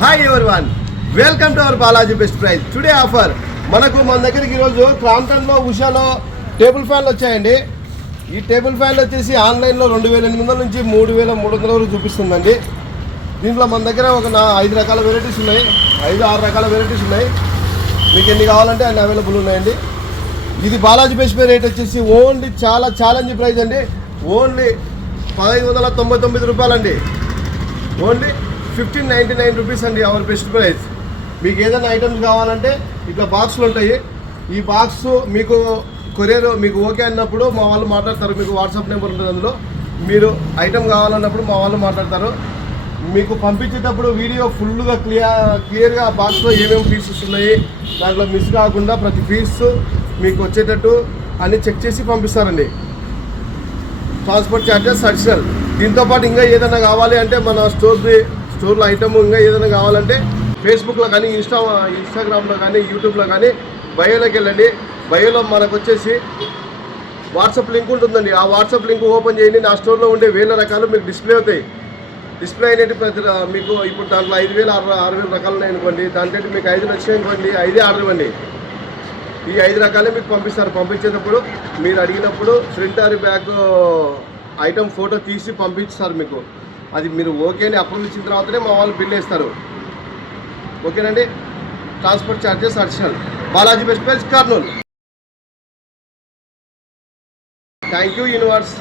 Hi everyone, welcome to our Balaji best price. Today offer మన దగ్గరికి ఈరోజు క్రాంప్టన్లో ఉషాలో టేబుల్ ఫ్యాన్లు వచ్చాయండి. ఈ టేబుల్ ఫ్యాన్లు వచ్చేసి ఆన్లైన్లో 2800 నుంచి 3300 వరకు చూపిస్తుందండి. దీంట్లో మన దగ్గర ఒక 5 రకాల వెరైటీస్ ఉన్నాయి, 5-6 రకాల వెరైటీస్ ఉన్నాయి. మీకు ఎన్ని కావాలంటే అన్ని అవైలబుల్ ఉన్నాయండి. ఇది బాలాజీ బెస్ట్ ప్రైస్ రేట్ వచ్చేసి ఓన్లీ చాలా ఛాలెంజ్ ప్రైస్ అండి. ఓన్లీ 1599 రూపాయలండి. ఓన్లీ 1599 రూపీస్ అండి అవర్ బెస్ట్ ప్రైస్. మీకు ఏదైనా ఐటమ్స్ కావాలంటే ఇట్లా బాక్సులు ఉంటాయి. ఈ బాక్స్ మీకు కొరియర్ మీకు ఓకే అన్నప్పుడు మా వాళ్ళు మాట్లాడతారు. మీకు వాట్సాప్ నెంబర్ ఉంటుంది, అందులో మీరు ఐటమ్ కావాలన్నప్పుడు మా వాళ్ళు మాట్లాడతారు. మీకు పంపించేటప్పుడు వీడియో ఫుల్గా క్లియర్గా ఆ బాక్స్లో ఏమేమి పీసెస్ ఉన్నాయి, దాంట్లో మిస్ కాకుండా ప్రతి పీస్ మీకు వచ్చేటట్టు అన్నీ చెక్ చేసి పంపిస్తారండి. Transport charges additional. దీంతోపాటు ఇంకా ఏదైనా కావాలి అంటే మన స్టోర్లో ఐటమ్ ఇంకా ఏదైనా కావాలంటే ఫేస్బుక్లో కానీ ఇన్స్టాగ్రామ్లో కానీ యూట్యూబ్లో కానీ బయోలోకి వెళ్ళండి. బయోలో మనకు వచ్చేసి వాట్సాప్ లింక్ ఉంటుందండి. ఆ వాట్సాప్ లింక్ ఓపెన్ చేయండి. నా స్టోర్లో ఉండే 1000 రకాలు మీకు డిస్ప్లే అవుతాయి. డిస్ప్లే అయినట్టు మీకు ఇప్పుడు దాంట్లో 5000 6000 రకాలు ఉన్నాయి అనుకోండి. దాంట్లో మీకు 5 నచ్చినాయి అనుకోండి, 5 ఆర్డర్ ఇవ్వండి. ఈ 5 రకాలే మీకు పంపిస్తారు. పంపించేటప్పుడు మీరు అడిగినప్పుడు front are back item photo తీసి పంపిస్తారు మీకు. అది మీరు ఓకే అని అప్రూవల్ ఇచ్చిన తర్వాతనే మా వాళ్ళు బిల్ వేస్తారు. ఓకేనండి. Transport charges additional. Balaji best price, Kurnool. Thank you universe.